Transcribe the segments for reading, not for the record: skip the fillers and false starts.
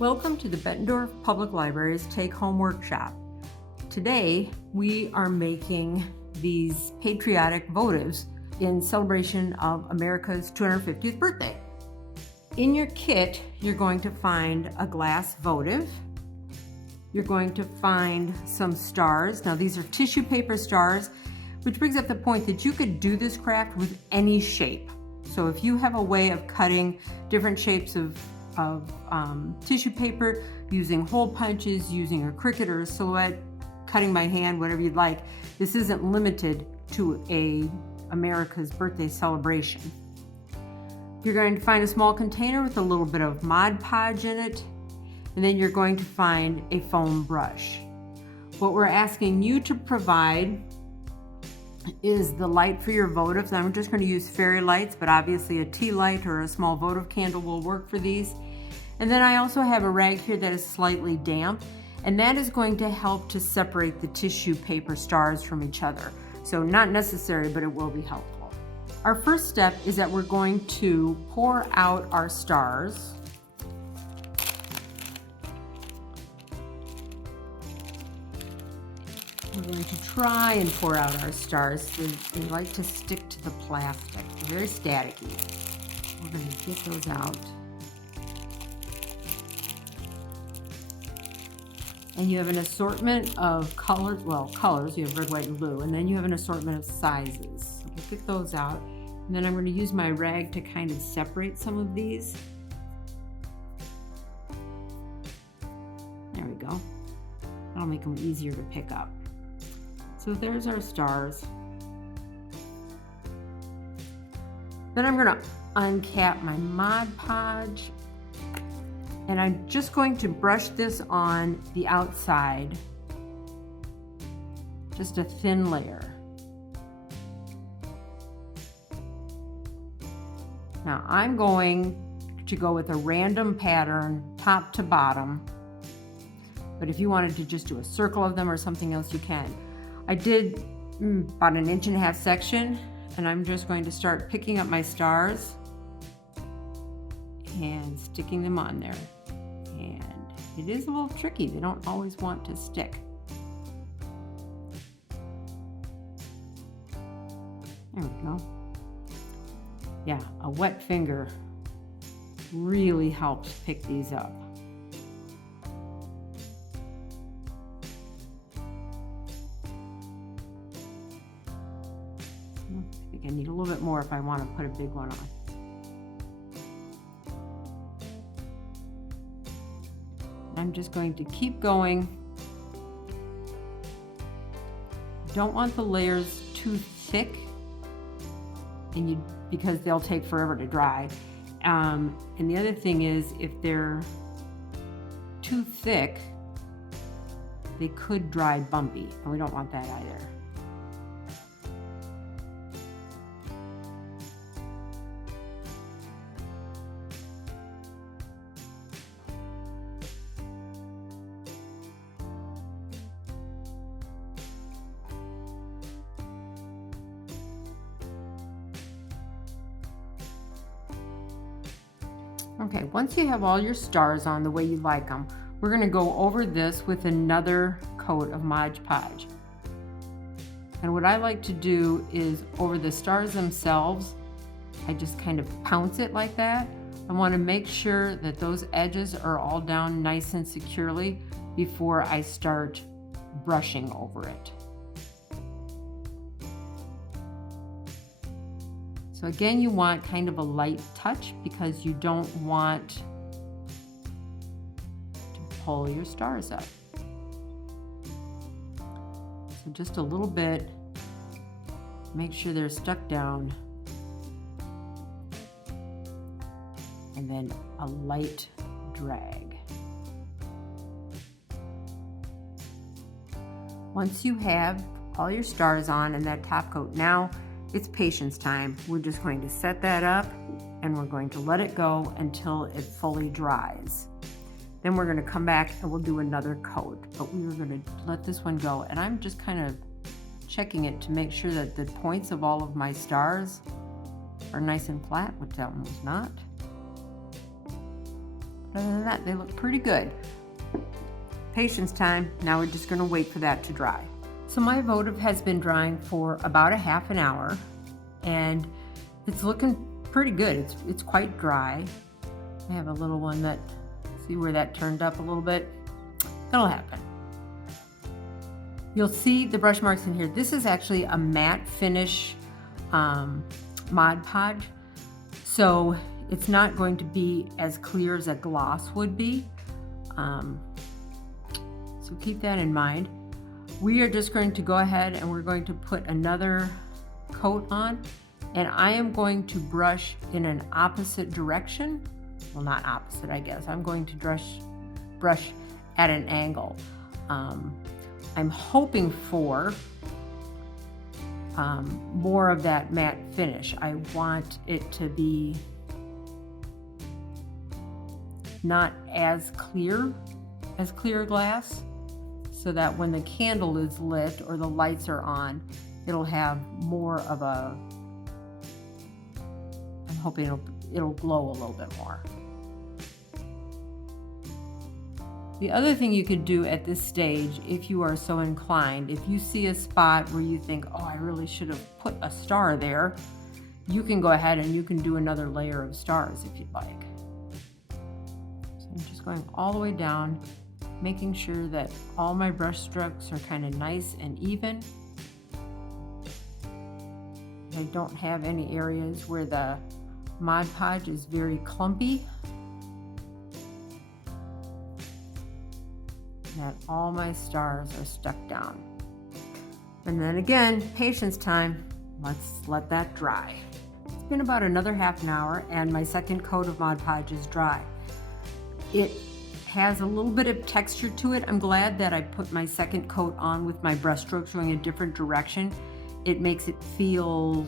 Welcome to the Bettendorf Public Library's Take-Home Workshop. Today, we are making these patriotic votives in celebration of America's 250th birthday. In your kit, you're going to find a glass votive. You're going to find some stars. Now, these are tissue paper stars, which brings up the point that you could do this craft with any shape. So if you have a way of cutting different shapes of tissue paper, using hole punches, using a Cricut or a silhouette, cutting by hand, whatever you'd like, this isn't limited to America's birthday celebration. You're going to find a small container with a little bit of Mod Podge in it, and then you're going to find a foam brush. What we're asking you to provide is the light for your votive. I'm just going to use fairy lights, but obviously a tea light or a small votive candle will work for these. And then I also have a rag here that is slightly damp, and that is going to help to separate the tissue paper stars from each other. So not necessary, but it will be helpful. Our first step is that we're going to pour out our stars. We're going to try and pour out our stars. They like to stick to the plastic. They're very staticky. We're going to get those out. And you have an assortment of colors, you have red, white, and blue, and then you have an assortment of sizes. So we'll get those out. And then I'm going to use my rag to kind of separate some of these. There we go. That'll make them easier to pick up. So there's our stars. Then I'm going to uncap my Mod Podge, and I'm just going to brush this on the outside, just a thin layer. Now I'm going to go with a random pattern, top to bottom, but if you wanted to just do a circle of them or something else, you can. I did about 1.5 inch section, and I'm just going to start picking up my stars and sticking them on there. And it is a little tricky. They don't always want to stick. There we go. Yeah, a wet finger really helps pick these up. I think I need a little bit more if I want to put a big one on. I'm just going to keep going. Don't want the layers too thick, because they'll take forever to dry. And the other thing is, if they're too thick, they could dry bumpy, and we don't want that either. Okay, once you have all your stars on the way you like them, we're going to go over this with another coat of Mod Podge. And what I like to do is, over the stars themselves, I just kind of pounce it like that. I want to make sure that those edges are all down nice and securely before I start brushing over it. So again, you want kind of a light touch because you don't want to pull your stars up. So just a little bit, make sure they're stuck down, and then a light drag. Once you have all your stars on and that top coat, now it's patience time. We're just going to set that up, and we're going to let it go until it fully dries. Then we're going to come back and we'll do another coat, but we are going to let this one go. And I'm just kind of checking it to make sure that the points of all of my stars are nice and flat, which that one was not. Other than that, they look pretty good. Patience time. Now we're just going to wait for that to dry. So my votive has been drying for about a half an hour, and it's looking pretty good. It's quite dry. I have a little one that, see where that turned up a little bit? That'll happen. You'll see the brush marks in here. This is actually a matte finish Mod Podge, so it's not going to be as clear as a gloss would be. So keep that in mind. We are just going to go ahead and we're going to put another coat on, and I am going to brush in an opposite direction. Well, not opposite, I guess. I'm going to brush at an angle. I'm hoping for more of that matte finish. I want it to be not as clear glass, so that when the candle is lit or the lights are on, it'll have more of a, I'm hoping it'll glow a little bit more. The other thing you could do at this stage, if you are so inclined, if you see a spot where you think, oh, I really should have put a star there, you can go ahead and you can do another layer of stars if you'd like. So I'm just going all the way down, making sure that all my brush strokes are kind of nice and even. I don't have any areas where the Mod Podge is very clumpy. That all my stars are stuck down. And then again, patience time. Let's let that dry. It's been about another half an hour and my second coat of Mod Podge is dry. It has a little bit of texture to it. I'm glad that I put my second coat on with my brush strokes going a different direction. It makes it feel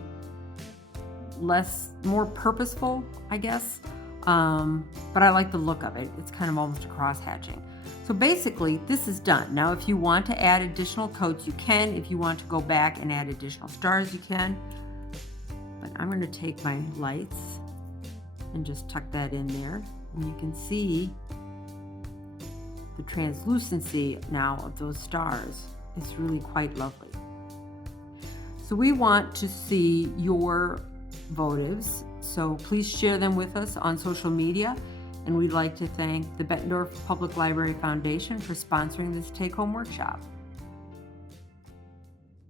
more purposeful, I guess. But I like the look of it. It's kind of almost a cross hatching. So basically, this is done. Now, if you want to add additional coats, you can. If you want to go back and add additional stars, you can. But I'm going to take my lights and just tuck that in there. And you can see the translucency now of those stars. It's really quite lovely. So we want to see your votives, so please share them with us on social media. And we'd like to thank the Bettendorf Public Library Foundation for sponsoring this take-home workshop.